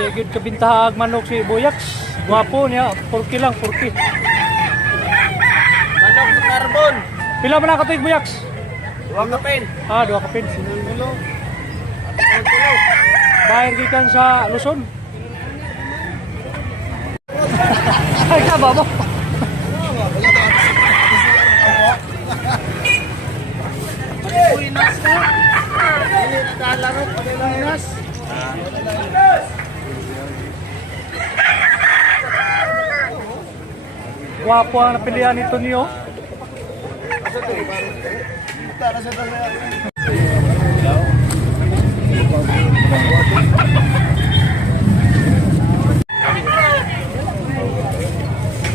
Digid kabintahag manok si Boyax. Gwapo niya, 4K lang, 4K. Manok sa carbon. Pila man na katuig Boyax? 2 kapin. Ah, 2 kapin. Bayar gikan sa Luzon. Ay ka ba mo? Pinas na. Ini nakalaro pa Pinas. Gwapo ang napilihan nito niyo.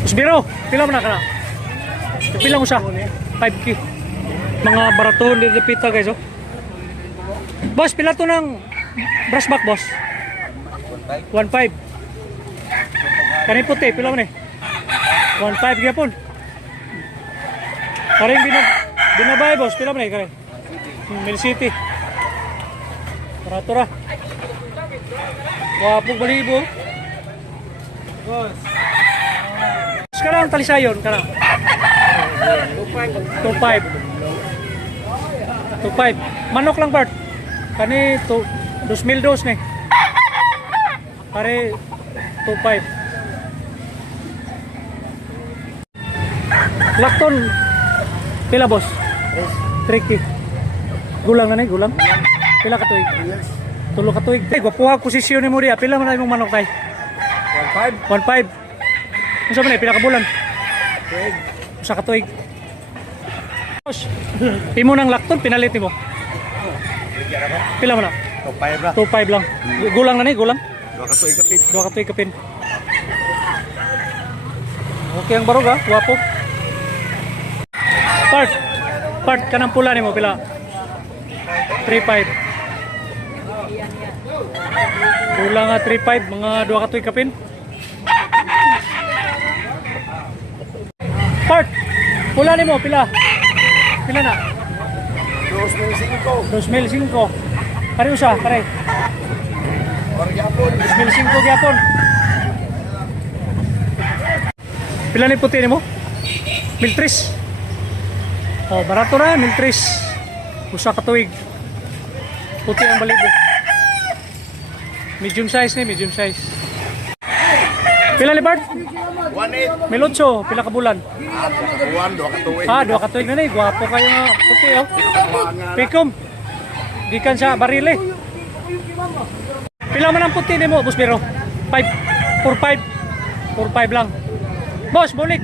Usbiro, pila mo na ka na? Pila mo siya? 5K. Mga baraton di pita guys oh. Boss, pila to ng brush back boss? 1.5. Kani puti, pila mo ni? 1.5 gyapon. Karing binabay boss, pila mo ni kare? Mill City. Barato ra. Wapog balibo. Boss. Sekarang talisayon kana. 2.5. Manok lang Bart. Kani 2,000 dos ni. Pare 2.5. Lakton pila boss? 3K. Gulang na ni, gulang. Pila ka tuig? Tulo ka tuig. Gwapuha posisyon ni mo diya. Pila man imong manok kay? 1.5. 1.5. Unsa man ni pila ka bulan? Tuig. Usa ka tuig. Boss, imo nang lakton pinalit mo. Pila man na? 2.5 ra. 2.5 lang. Gulang na ni, gulang. 2 katuig kapin. 2 ka tuig kapin. Okay ang barog ha, guwapo. Part kanang pula nimo pila? 3.5. Kulang nga 3.5, mga 2 ka tuig kapin. Part pula nimo pila? Pila na? 2,500. 2,500. Kari usa, kare. 2,500 gyapon. Pila ni puti nimo? 1,300. Oh, barato ra, 1,300. Usa ka tuig. Puti ang balibo. Medium size ni, medium size. Pila ni Bart? 1.8. Melotso, pila ka bulan? 2 katuig. Ah, 2 ka tuig na ni. Gwapo kayo nga puti oh. Pikom. Gikan sa barile. Pila man ang puti nimo, Boss Biro? 4.5 lang. Boss, bulik.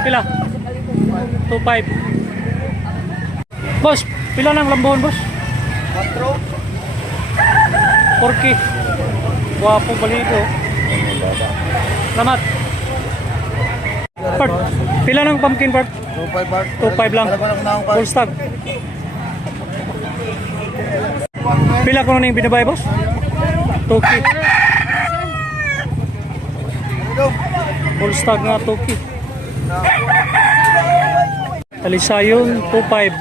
Pila? 2.5. Boss, pila nang lambon, boss? 4K. Gwapo baligo. Salamat. Part, pila nang pumpkin part? 2.5 bar. 2.5 lang. Full stag. Pila ko na yung binabay, boss? 2K. Full stag nga 2K. Talisayon 2.5.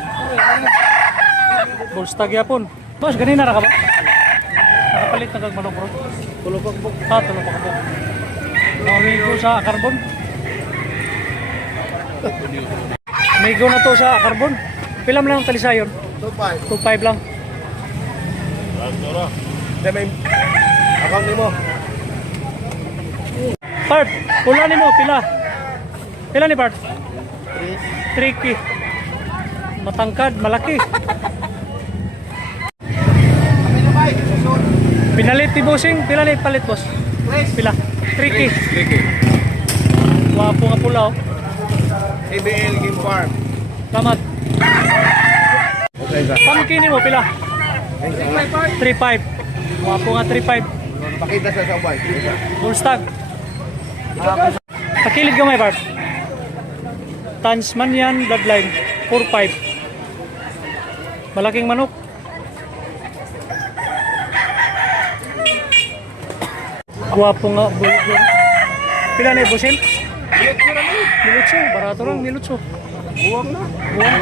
Full stag yapon. Boss, ganina ra ka ba? Nakapalit na kag manok bro. Tulo pa kabog. Ah, tulo pa kabog. Amigo sa carbon. Amigo na to sa carbon. Pila man lang ang talisayon? 2.5. 2.5 lang. Dami. Akong nimo. Part, pula ni mo, pila? Pila ni Part? 3K. Matangkad, malaki. Pinalit ni bossing, pila ni palit boss? Pila? 3K. Wapo nga pula oh. ABL Game Farm. Salamat. Okay sir. Pumpkin ni mo, pila? 3.5. Wapo nga 3.5. Pakita sa sabay. Full stag. Pakilid ka may Part. Tasmanian bloodline 4.5. Malaking manok. Guwapo nga bulgo. Pila na ibusin? Milutso, barato lang milutso. Buwang na. Buwang.